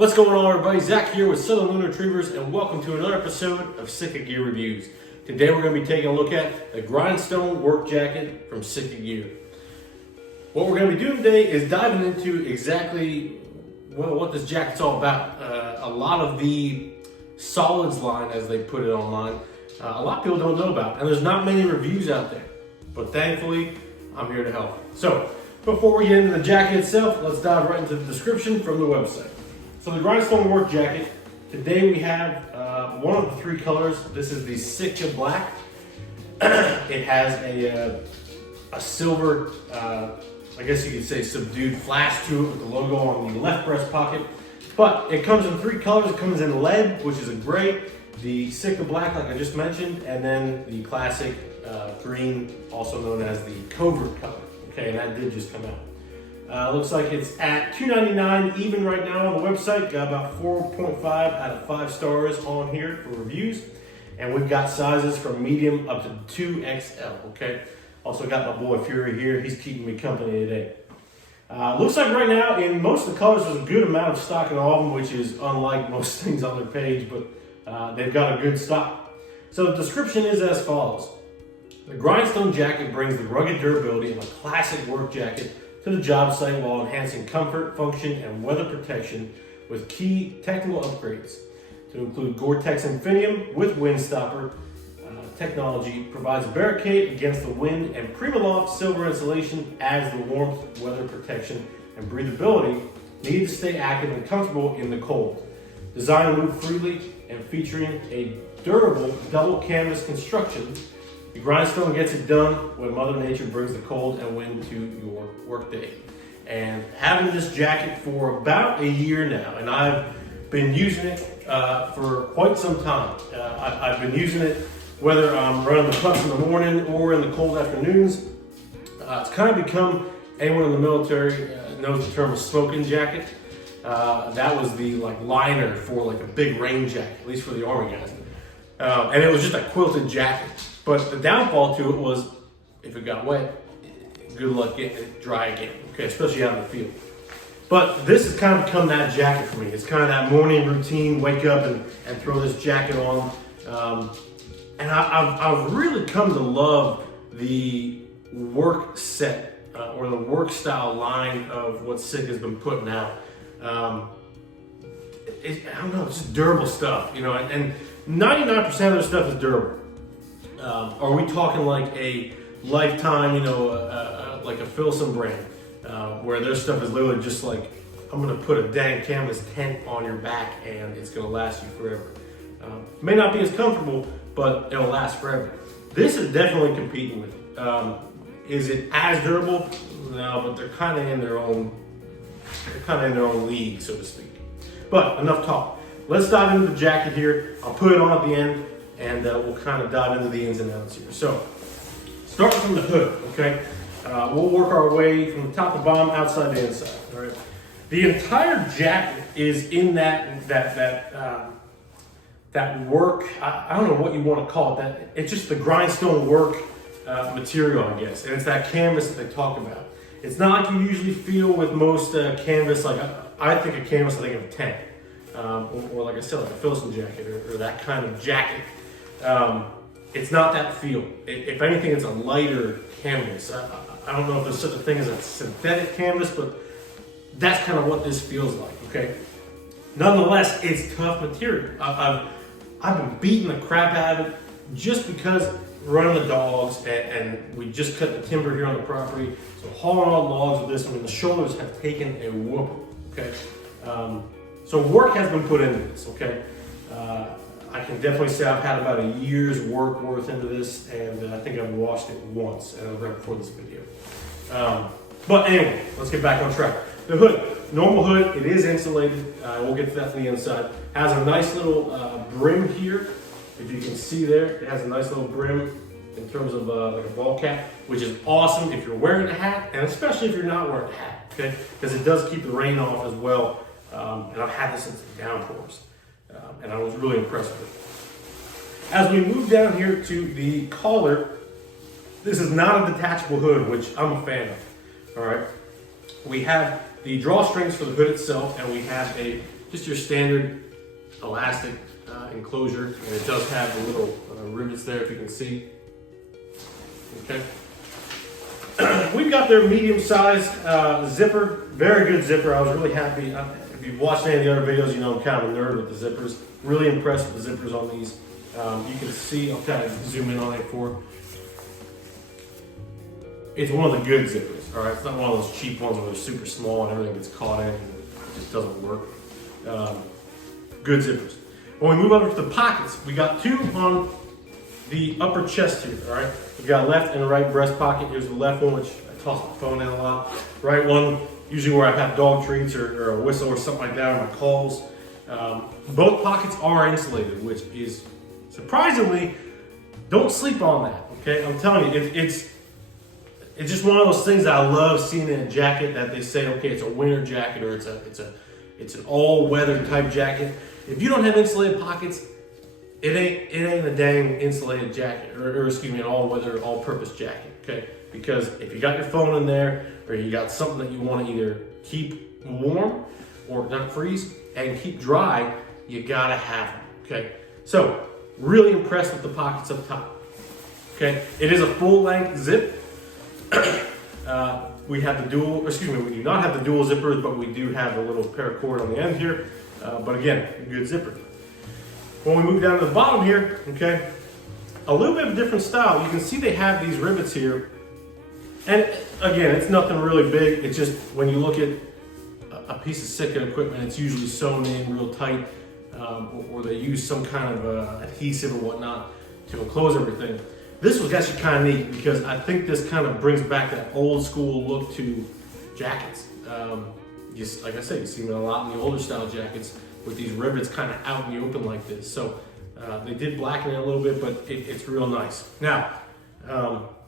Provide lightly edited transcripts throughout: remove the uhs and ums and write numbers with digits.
What's going on, everybody? Zach here with Southern Lunar Retrievers, and welcome to another episode of SITKA Gear Reviews. Today we're going to be taking a look at the Grindstone Work Jacket from SITKA Gear. What we're going to be doing today is diving into exactly what this jacket's all about. A lot of the solids line, as they put it online, a lot of people don't know about, and there's not many reviews out there. But thankfully, I'm here to help. So, before we get into the jacket itself, let's dive right into the description from the website. So the Grindstone Work Jacket, today we have one of the three colors. This is the SITKA Black. It has a silver, I guess you could say subdued flash to it with the logo on the left breast pocket. But it comes in three colors. It comes in lead, which is a gray, the SITKA Black, like I just mentioned, and then the classic green, also known as the covert color. Okay, and that did just come out. Looks like it's at $2.99 even right now on the website. Got about 4.5 out of 5 stars on here for reviews. And we've got sizes from medium up to 2XL, okay? Also got my boy Fury here. He's keeping me company today. Looks like right now in most of the colors there's a good amount of stock in all of them, which is unlike most things on their page, but they've got a good stock. So the description is as follows. The Grindstone Jacket brings the rugged durability of a classic work jacket to the job site while enhancing comfort, function, and weather protection with key technical upgrades to include GORE-TEX INFINIUM with WINDSTOPPER Technology, provides a barricade against the wind, and PrimaLoft Silver insulation adds the warmth, weather protection, and breathability needed to stay active and comfortable in the cold. Designed to move freely and featuring a durable double canvas construction, the Grindstone gets it done when Mother Nature brings the cold and wind to your workday. And having this jacket for about a year now, and I've been using it for quite some time. I've been using it whether I'm running the pucks in the morning or in the cold afternoons. It's kind of become, anyone in the military knows the term of smoking jacket. That was the liner for like a big rain jacket, at least for the Army guys. And it was just a quilted jacket. But the downfall to it was, if it got wet, good luck getting it dry again, okay, especially out in the field. But this has kind of become that jacket for me. It's kind of that morning routine, wake up and throw this jacket on. And I've really come to love the work set or the work style line of what SITKA has been putting out. I don't know, it's just durable stuff, you know, and 99% of their stuff is durable. Are we talking like a lifetime, you know, like a Filson brand, where their stuff is literally just like, I'm gonna put a dang canvas tent on your back and it's gonna last you forever. May not be as comfortable, but it'll last forever. This is definitely competing with it. Is it as durable? No, but they're kind of in their own league, so to speak. But enough talk. Let's dive into the jacket here. I'll put it on at the end, and we'll kind of dive into the ins and outs here. So, starting from the hood, okay? We'll work our way from the top to bottom, outside to inside, all right? The entire jacket is in that work, I don't know what you want to call it, it's just the grindstone work material, I guess. And it's that canvas that they talk about. It's not like you usually feel with most canvas, like I think of canvas, I think of a tent. Or like I said, like a Filson jacket or that kind of jacket. It's not that feel. If anything, it's a lighter canvas. I don't know if there's such a thing as a synthetic canvas, but that's kind of what this feels like, okay? Nonetheless, it's tough material. I've been beating the crap out of it just because running the dogs and we just cut the timber here on the property. So hauling on logs with this, I mean, the shoulders have taken a whooping, okay? So work has been put into this, okay? I can definitely say I've had about a year's work worth into this, and I think I've washed it once, and it was right before this video. But anyway, let's get back on track. The hood, normal hood, it is insulated. We'll get to that from the inside. Has a nice little brim here. If you can see there, it has a nice little brim in terms of like a ball cap, which is awesome if you're wearing a hat, and especially if you're not wearing a hat, okay? Because it does keep the rain off as well. And I've had this since the downpours, and I was really impressed with it. As we move down here to the collar, this is not a detachable hood, which I'm a fan of, all right? We have the drawstrings for the hood itself, and we have a just your standard elastic enclosure, and it does have the little rivets there, if you can see. Okay. We've got their medium-sized zipper, very good zipper. I was really happy. If you've watched any of the other videos, you know I'm kind of a nerd with the zippers. Really impressed with the zippers on these. You can see, I'll kind of zoom in on it for. It's one of the good zippers, all right? It's not one of those cheap ones where they're super small and everything gets caught in and it just doesn't work. Good zippers. When we move over to the pockets, we got two on the upper chest here, all right? We've got a left and a right breast pocket. Here's the left one, which I toss my phone in a lot. Right one, usually where I have dog treats or a whistle or something like that, or my calls. Both pockets are insulated, which is surprisingly, don't sleep on that, okay? I'm telling you, it's just one of those things that I love seeing in a jacket that they say, okay, it's a winter jacket or it's an all-weather type jacket. If you don't have insulated pockets, it ain't a dang insulated jacket, or excuse me, an all-weather, all-purpose jacket, okay? Because if you got your phone in there, or you got something that you want to either keep warm or not freeze and keep dry, you gotta have them, okay? So, really impressed with the pockets up top, okay? It is a full-length zip. We have the dual, excuse me, we do not have the dual zippers, but we do have a little paracord on the end here. But again, a good zipper. When we move down to the bottom here, okay, a little bit of a different style. You can see they have these rivets here. And again, it's nothing really big. It's just when you look at a piece of SITKA equipment, it's usually sewn in real tight, or they use some kind of adhesive or whatnot to enclose everything. This was actually kind of neat because I think this kind of brings back that old school look to jackets. Just like I said, you see it a lot in the older style jackets with these rivets kind of out in the open like this. So they did blacken it a little bit, but it's real nice. Now,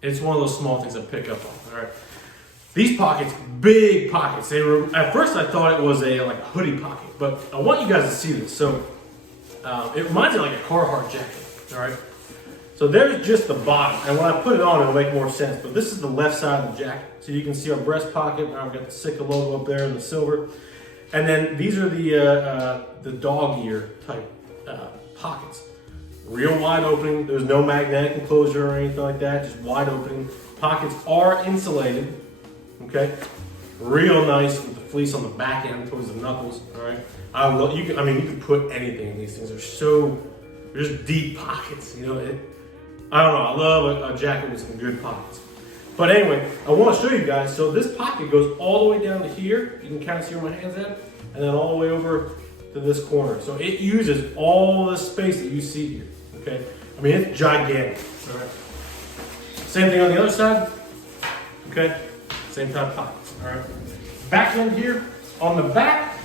it's one of those small things I pick up on, all right? These pockets, big pockets. They were, at first I thought it was a like hoodie pocket, but I want you guys to see this. So it reminds me of like a Carhartt jacket, all right? So there's just the bottom, and when I put it on, it'll make more sense, but this is the left side of the jacket. So you can see our breast pocket, now I've got the SITKA logo up there in the silver. And then these are the dog ear type pockets. Real wide opening, there's no magnetic enclosure or anything like that, just wide opening. Pockets are insulated, okay? Real nice with the fleece on the back end towards the knuckles, all right? You can put anything in these things. They're just deep pockets, you know? I don't know, I love a jacket with some good pockets. But anyway, I want to show you guys. So this pocket goes all the way down to here. You can kind of see where my hand's at. And then all the way over to this corner. So it uses all the space that you see here, okay? I mean, it's gigantic, all right? Same thing on the other side, okay? Same type of pockets, all right? Back end here, on the back,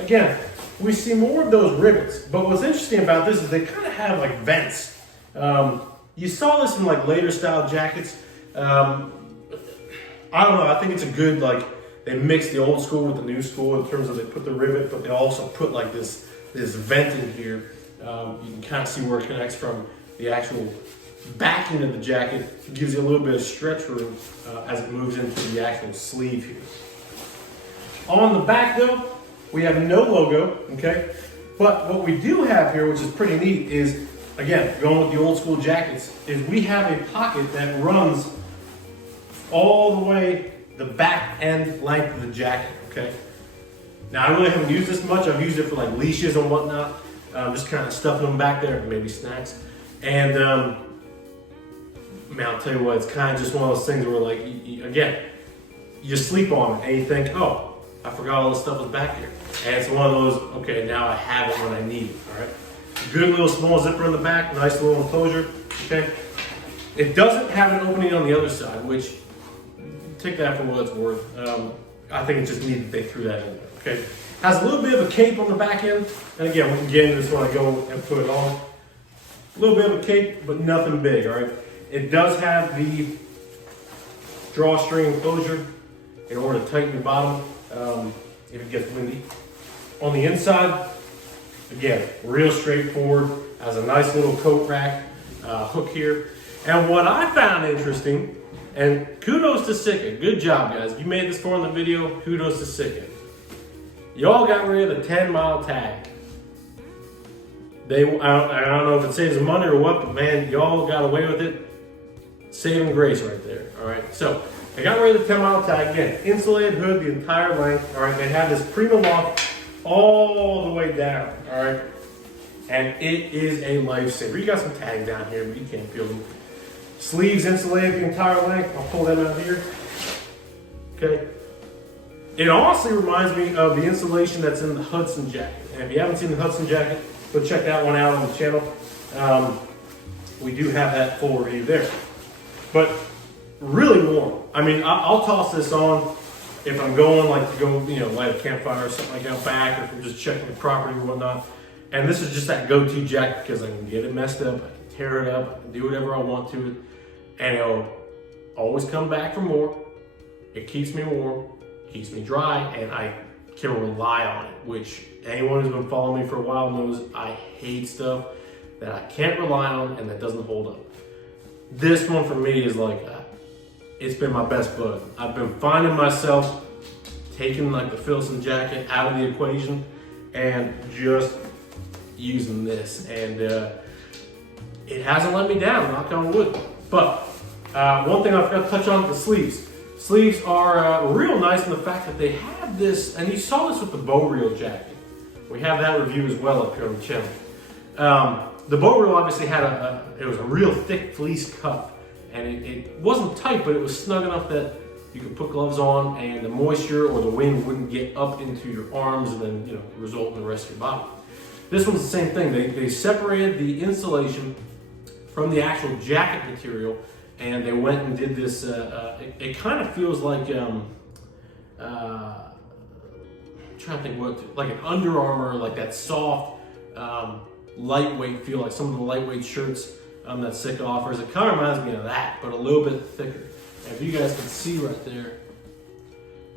again, we see more of those rivets. But what's interesting about this is they kind of have like vents. You saw this in like later style jackets. I don't know, I think it's a good, like, they mix the old school with the new school in terms of they put the rivet, but they also put like this vent in here. You can kind of see where it connects from the actual backing of the jacket. It gives you a little bit of stretch room as it moves into the actual sleeve here. On the back though, we have no logo, okay? But what we do have here, which is pretty neat, is, again, going with the old school jackets, is we have a pocket that runs all the way the back end length of the jacket, okay? Now, I really haven't used this much. I've used it for like leashes and whatnot. Just kind of stuffing them back there, maybe snacks. And, man, I'll tell you what, it's kind of just one of those things where like, again, you sleep on it and you think, oh, I forgot all this stuff was back here. And it's one of those, okay, now I have it when I need it, all right? Good little small zipper in the back, nice little enclosure, okay? It doesn't have an opening on the other side, which, take that for what it's worth. I think it's just neat that they threw that in there, okay? Has a little bit of a cape on the back end, and again, we can get into this when I go and put it on. A little bit of a cape, but nothing big, all right? It does have the drawstring enclosure in order to tighten the bottom if it gets windy. On the inside, again, real straightforward, has a nice little coat rack hook here. And what I found interesting, and kudos to SITKA, good job guys, you made this far in the video, kudos to SITKA. Y'all got rid of the 10-mile tag. I don't know if it saves money or what, but man, y'all got away with it. Saving grace right there. All right, so I got rid of the 10-mile tag. Again, insulated hood the entire length. All right, they have this PrimaLoft all the way down. All right, and it is a lifesaver. You got some tags down here, but you can't feel them. Sleeves insulated the entire length. I'll pull them out here. Okay. It honestly reminds me of the insulation that's in the Hudson jacket. And if you haven't seen the Hudson jacket, go check that one out on the channel. We do have that full review there. But really warm. I mean, I'll toss this on if I'm going like to go, light a campfire or something like out back, or if I'm just checking the property or whatnot. And this is just that go-to jacket because I can get it messed up, I can tear it up, I can do whatever I want to it, and it'll always come back for more. It keeps me warm, keeps me dry, and I can rely on it, which anyone who's been following me for a while knows I hate stuff that I can't rely on and that doesn't hold up. This one for me is like, it's been my best bud. I've been finding myself taking like the Filson jacket out of the equation and just using this, and it hasn't let me down, knock on wood. But one thing I forgot to touch on, the sleeves. Sleeves are real nice in the fact that they have this, and you saw this with the bow reel jacket. We have that review as well up here on the channel. The bow reel obviously had it was a real thick fleece cuff, and it wasn't tight, but it was snug enough that you could put gloves on and the moisture or the wind wouldn't get up into your arms and then result in the rest of your body. This one's the same thing. They separated the insulation from the actual jacket material, and they went and did this. It kind of feels like I'm trying to think like an Under Armour, like that soft, lightweight feel, like some of the lightweight shirts that SITKA offers. It kind of reminds me of that, but a little bit thicker. And if you guys can see right there,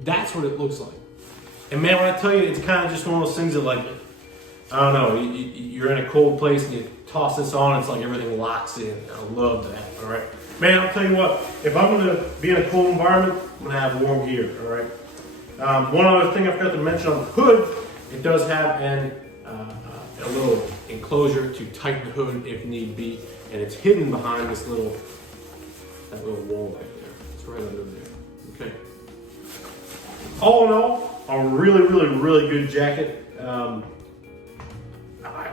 that's what it looks like. And man, when I tell you, it's kind of just one of those things that, like, I don't know, you're in a cold place and you toss this on, it's like everything locks in. I love that, all right? Man, I'll tell you what, if I'm gonna be in a cold environment, I'm gonna have warm gear, all right? One other thing I forgot to mention on the hood, it does have a little enclosure to tighten the hood if need be, and it's hidden behind this little wall right there. It's right under there, okay? All in all, a really, really, really good jacket.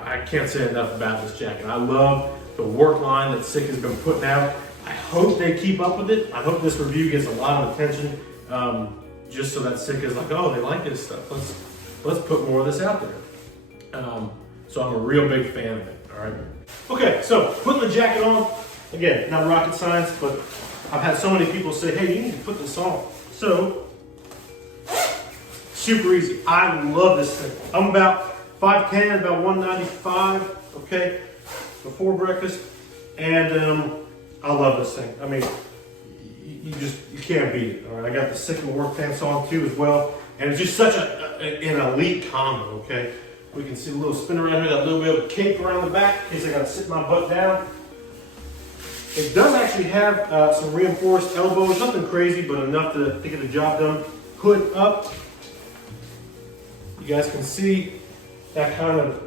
I can't say enough about this jacket. I love the work line that SITKA has been putting out. I hope they keep up with it. I hope this review gets a lot of attention, just so that SITKA is like, oh, they like this stuff. Let's put more of this out there. So I'm a real big fan of it, all right? Okay, so putting the jacket on, again, not rocket science, but I've had so many people say, hey, you need to put this on. So, super easy. I love this thing. I'm about 5'10", about 195, okay, before breakfast, and I love this thing. I mean, you can't beat it, all right? I got the SITKA work pants on too as well, and it's just such an elite combo, okay? We can see a little spin around here, that little bit of cape around the back in case I gotta sit my butt down. It does actually have some reinforced elbows, nothing crazy, but enough to get the job done. Hood up. You guys can see that kind of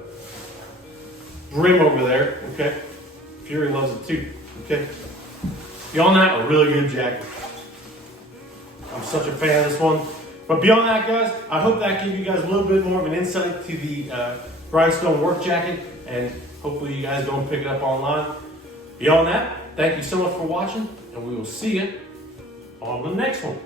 brim over there, okay? Fury loves it too, okay? Beyond that, a really good jacket. I'm such a fan of this one. But beyond that, guys, I hope that gave you guys a little bit more of an insight to the Grindstone Work Jacket, and hopefully you guys don't pick it up online. Beyond that, thank you so much for watching, and we will see you on the next one.